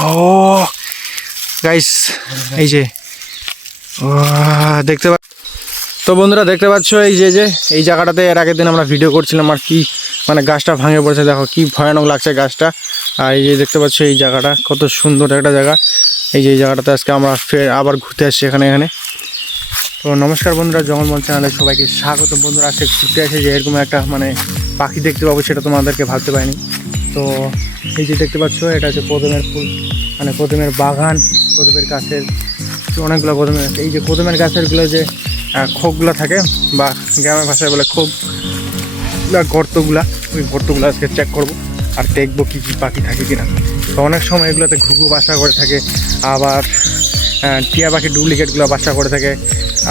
ও guys, এই যে দেখতে তো বন্ধুরা দেখতে পাচ্ছ এই যে এই জায়গাটাতে এর আগের দিন আমরা ভিডিও করছিলাম, আর কি মানে গাছটা ভাঙে পড়েছে, দেখো কি ভয়ানক লাগছে গাছটা। আর এই যে দেখতে পাচ্ছ এই জায়গাটা কত সুন্দর একটা জায়গা। এই যে এই জায়গাটাতে আজকে আমরা ফের আবার ঘুরতে আসছি এখানে। তো নমস্কার বন্ধুরা, জঙ্গলমহল চ্যানেলে সবাইকে স্বাগত। বন্ধুরা আজকে ঘুরতে আসে যে এরকম একটা মানে পাখি দেখতে পাবো সেটা তোমাদেরকে ভাবতে পারিনি। তো এই যে দেখতে পাচ্ছ এটা হচ্ছে কদমের ফুল, মানে কদমের বাগান, কদমের গাছের অনেকগুলো কদমের আছে। এই যে কদমের গাছেরগুলো যে খোপগুলো থাকে, বা গ্রামের ভাষায় বলে খোপগুলা, গর্তগুলা, ওই গর্তগুলো আজকে চেক করবো আর দেখবো কী কী পাখি থাকে কিনা। তো অনেক সময় এগুলোতে ঘুঘু বাসা করে থাকে, আবার টিয়া পাখি ডুপ্লিকেটগুলো বাসা করে থাকে,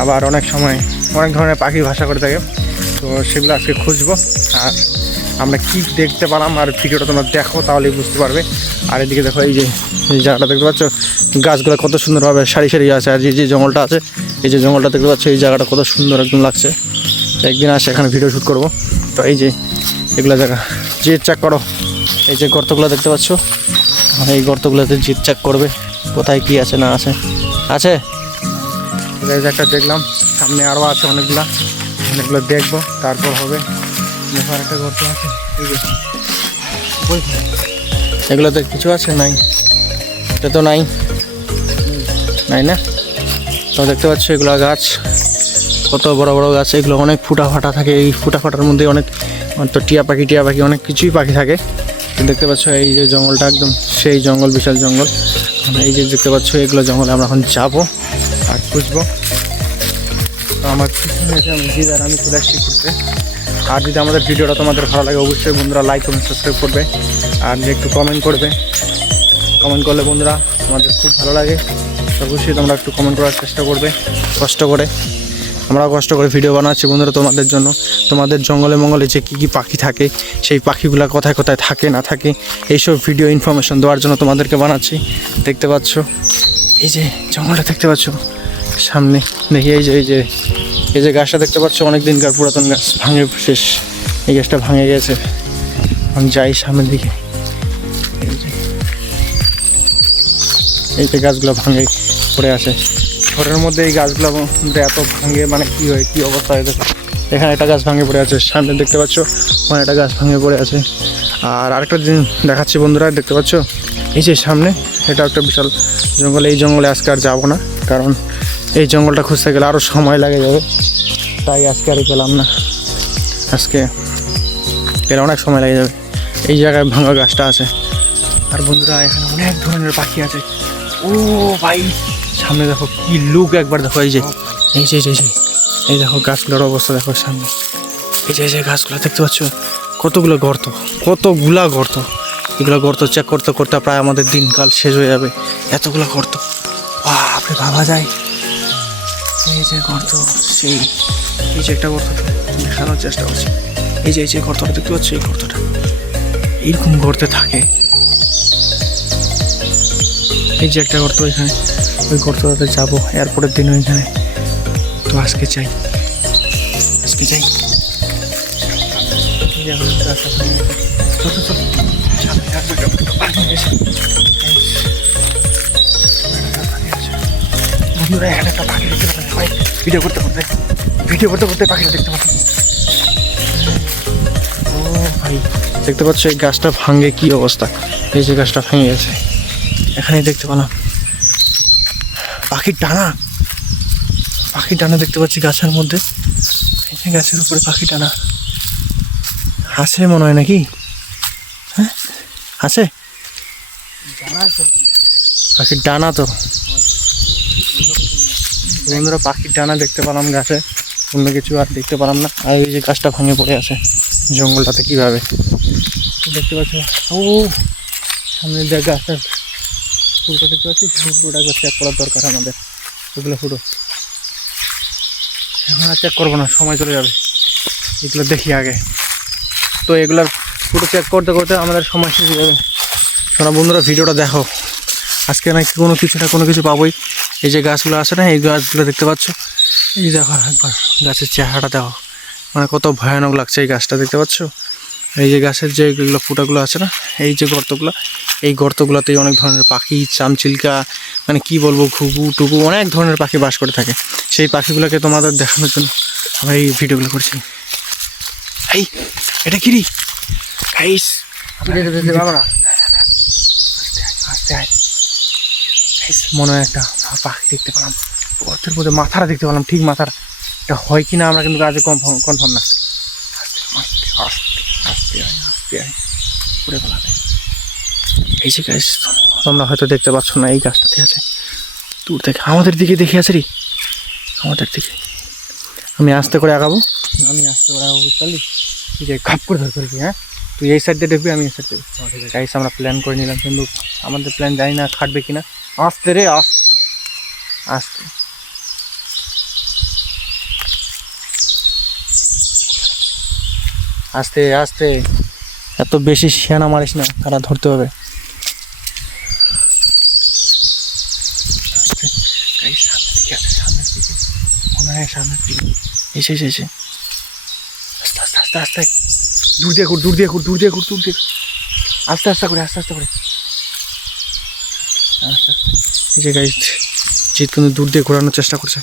আবার অনেক সময় অনেক ধরনের পাখি বাসা করে থাকে। তো সেগুলো আজকে খুঁজবো, আর আমরা কি দেখতে পেলাম আর ভিডিওটা তোমরা দেখো তাহলেই বুঝতে পারবে। আর এদিকে দেখো এই যে জায়গাটা দেখতে পাচ্ছ, গাছগুলো কত সুন্দরভাবে সারি সারি আছে। আর যে জঙ্গলটা আছে, এই যে জঙ্গলটা দেখতে পাচ্ছ, এই জায়গাটা কত সুন্দর একদম লাগছে। একদিন আসে এখানে ভিডিও শ্যুট করবো। তো এই যে এগুলো জায়গা জিট চেক করো, এই যে গর্তগুলো দেখতে পাচ্ছ, এই গর্তগুলোতে জিট চেক করবে কোথায় কি আছে না আছে। একটা দেখলাম, সামনে আরও আছে অনেকগুলো দেখবো, তারপর হবে। দেখো একটা গর্ত আছে, এগুলোতে কিছু আছে নাই? এটা তো নাই না। তো দেখতে পাচ্ছ এগুলো গাছ, কত বড় বড় গাছ, এগুলো অনেক ফুটা ফাটা থাকে। এই ফুটা ফাটার মধ্যে অনেক তো টিয়া পাখি অনেক কিছুই পাখি থাকে। দেখতে পাচ্ছ এই যে জঙ্গলটা একদম সেই জঙ্গল, বিশাল জঙ্গল। এই যে দেখতে পাচ্ছ এগুলো জঙ্গলে আমরা এখন যাবো আর খুঁজবো। তো আমার আমি চলে আসছি ঘুরতে। আর যদি আমাদের ভিডিওটা তোমাদের ভালো লাগে অবশ্যই বন্ধুরা লাইক কমেন্ট সাবস্ক্রাইব করবে, আর একটু কমেন্ট করবে। কমেন্ট করলে বন্ধুরা আমাদের খুব ভালো লাগে। অবশ্যই তোমরা একটু কমেন্ট করার চেষ্টা করবে, কষ্ট করে। আমরাও কষ্ট করে ভিডিও বানাচ্ছি বন্ধুরা তোমাদের জন্য। তোমাদের জঙ্গলে মঙ্গলে যে কী কী পাখি থাকে, সেই পাখিগুলো কোথায় কোথায় থাকে না থাকে, এইসব ভিডিও ইনফরমেশন দেওয়ার জন্য তোমাদেরকে বানাচ্ছি। দেখতে পাচ্ছ এই যে জঙ্গলটা দেখতে পাচ্ছ সামনে, দেখি এই যে গাছটা দেখতে পাচ্ছ, অনেক দিনকার পুরাতন গাছ, ভাঙে শেষ। এই গাছটা ভাঙে গেছে। আমি যাই সামনের দিকে, এই যে গাছগুলো ভাঙে পড়ে আছে ঘরের মধ্যে। এই গাছগুলো এত ভাঙে মানে কী হয়, কী অবস্থা হয়ে গেছে। এখানে একটা গাছ ভাঙে পড়ে আছে, সামনে দেখতে পাচ্ছ ওখানে একটা গাছ ভাঙে পড়ে আছে। আর আরেকটা জিনিস দেখাচ্ছি বন্ধুরা, দেখতে পাচ্ছ এই যে সামনে, এটা একটা বিশাল জঙ্গল। এই জঙ্গলে আজকে আর যাবো না, কারণ এই জঙ্গলটা খুঁজতে গেলে আরও সময় লাগে যাবে, তাই আজকে আর পেলাম না। আজকে গেলে অনেক সময় লেগে যাবে। এই জায়গায় ভাঙা গাছটা আছে। আর বন্ধুরা এখানে অনেক ধরনের পাখি আছে। ও ভাই সামনে দেখো কি লুক, একবার দেখো এই যে এই দেখো গাছগুলোর অবস্থা দেখো সামনে। এই যে গাছগুলো দেখতে পাচ্ছ, কতগুলা গর্ত। এগুলো গর্ত চেক করতে করতে প্রায় আমাদের দিনকাল শেষ হয়ে যাবে, এতগুলো গর্ত। আপনি ভাবা যায়। এই যে গর্ত, এই যে একটা গর্ত দেখানোর চেষ্টা করছি। এই যে গর্তটা দেখতে পাচ্ছ, এই গর্তটা এইরকম গর্তে থাকে। এই যে একটা গর্ত, এখানে ওই গর্তটাতে যাবো এয়ারপোর্টের দিন ওইখানে। তো আজকে যাই। বন্ধুরা এখানে একটা পাখি দেখতে পাচ্ছি, ভাই ভিডিও করতে পাখিটা দেখতে পাচ্ছি। ও ভাই দেখতে পাচ্ছ এই গাছটা ভাঙে কি অবস্থা। এই যে গাছটা ভেঙে গেছে, এখানে দেখতে পেলাম পাখির ডানা দেখতে পাচ্ছি গাছের মধ্যে। এই যে গাছের উপরে পাখি ডানা আছে মনে হয় নাকি? হ্যাঁ আছে পাখির ডানা। তো বন্ধুরা পাখির ডানা দেখতে পেলাম গাছে, অন্য কিছু আর দেখতে পেলাম না। আর এই যে গাছটা ভাঙে পড়ে আছে জঙ্গলটাতে কীভাবে দেখতে পাচ্ছ। ও সামনে দেখ গাছটার ফুলটা দেখতে পাচ্ছি, ফুলটাকে চেক করার দরকার আমাদের। ওগুলো ফুটো এখন আর চেক করবো না, সময় চলে যাবে, এগুলো দেখি আগে। তো এগুলোর ফুটো চেক করতে করতে আমাদের সময় শেষ হয়ে যাবে। তোমরা বন্ধুরা ভিডিওটা দেখো, আজকে নাকি কোনো কিছু পাবোই। এই যে গাছগুলো আছে না, এই গাছগুলো দেখতে পাচ্ছ, এই দেখো একবার গাছের চেহারাটা দেখো, মানে কত ভয়ানক লাগছে এই গাছটা দেখতে পাচ্ছ। এই যে গাছের যে এগুলো ফুটাগুলো আছে না, এই যে গর্তগুলো, এই গর্তগুলোতেই অনেক ধরনের পাখি, চামচিলকা, মানে কি বলবো, ঘুঘু টুকু অনেক ধরনের পাখি বাস করে থাকে। সেই পাখিগুলোকে তোমাদের দেখানোর জন্য আমরা এই ভিডিওগুলো করছি। এই এটা কি রে গাইস, আস্তে আয়। মনে হয় একটা পাখি দেখতে পেলাম, গর্তের মধ্যে মাথাটা দেখতে পেলাম, ঠিক মাথাটা। এটা হয় কি না আমরা কিন্তু আজ কনফার্ম না। আস্তে আস্তে আস্তে আয়, আস্তে আয়, পুরে ফেলা যায়। এই যে গাছ তোমরা হয়তো দেখতে পাচ্ছ না, এই গাছটাতে আছে, দূর থেকে আমাদের দিকে দেখে আছে রে, আমাদের দিকে। আমি আস্তে করে আগাবো, বুঝতে পারলি? ঠিক আছে, খাপ করে ধরে ফেলবি। হ্যাঁ, তুই এই সাইড দিয়ে দেখবি, আমি এই সাইড দেখবি। গাইস আমরা প্ল্যান করে নিলাম, কিন্তু আমাদের প্ল্যান জানি না খাটবে কিনা। আস্তে রে, আস্তে আস্তে। আস্তে আস্তে, এত বেশি শিয়ানা মারিস না, তারা ধরতে হবে। সামনের দিকে আছে, সামনের দিকে মনে হয়, সামনের দিকে। এসে আস্তে আস্তে আস্তে আস্তে, দূর দিয়ে ঘুর। আস্তে আস্তে করে আস্তে আস্তে। এই যে গাইস জিৎ কিন্তু দূর দিয়ে ঘোরানোর চেষ্টা করছে।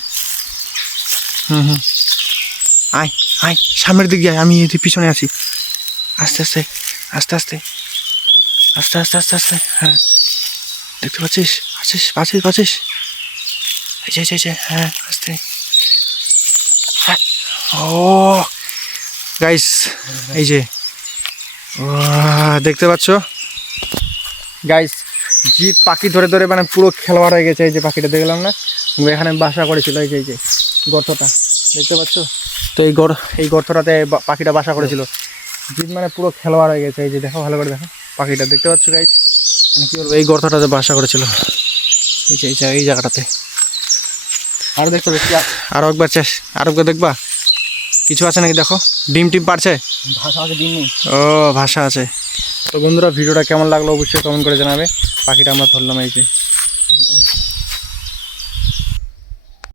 আয় আয়, সামনের দিকে আয়, আমি এদিকে পিছনে আছি। আস্তে আস্তে আস্তে আস্তে আস্তে আস্তে আস্তে আস্তে। হ্যাঁ, দেখতে পাচ্ছিস? পাচ্ছিস? এই যে হ্যাঁ, আস্তে। হ্যাঁ, ও গাইস, এই যে দেখতে পাচ্ছ গাইস, জিৎ পাখি ধরে মানে পুরো খেলোয়াড় হয়ে গেছে। এই যে পাখিটা দেখলাম না, এখানে বাসা করেছিল। এই যে গর্তটা দেখতে পাচ্ছ তো, এই গর্তটাতে পাখিটা বাসা করেছিল। জিৎ মানে পুরো খেলোয়াড় হয়ে গেছে। এই যে দেখো, ভালো করে দেখো পাখিটা, দেখতে পাচ্ছ গাইস? মানে কি বলবো, এই গর্তটাতে বাসা করেছিল, এই জায়গাটাতে। আরও দেখতে পাচ্ছি, আরও একবার দেখবা কিছু আছে নাকি দেখো। ডিম পারছে, ভাষা আছে, ডিম নেই। ও ভাষা আছে। তো বন্ধুরা, ভিডিওটা কেমন লাগলো অবশ্যই কমেন্ট করে জানাবে। পাখিটা আমরা ধরলাম, এই যে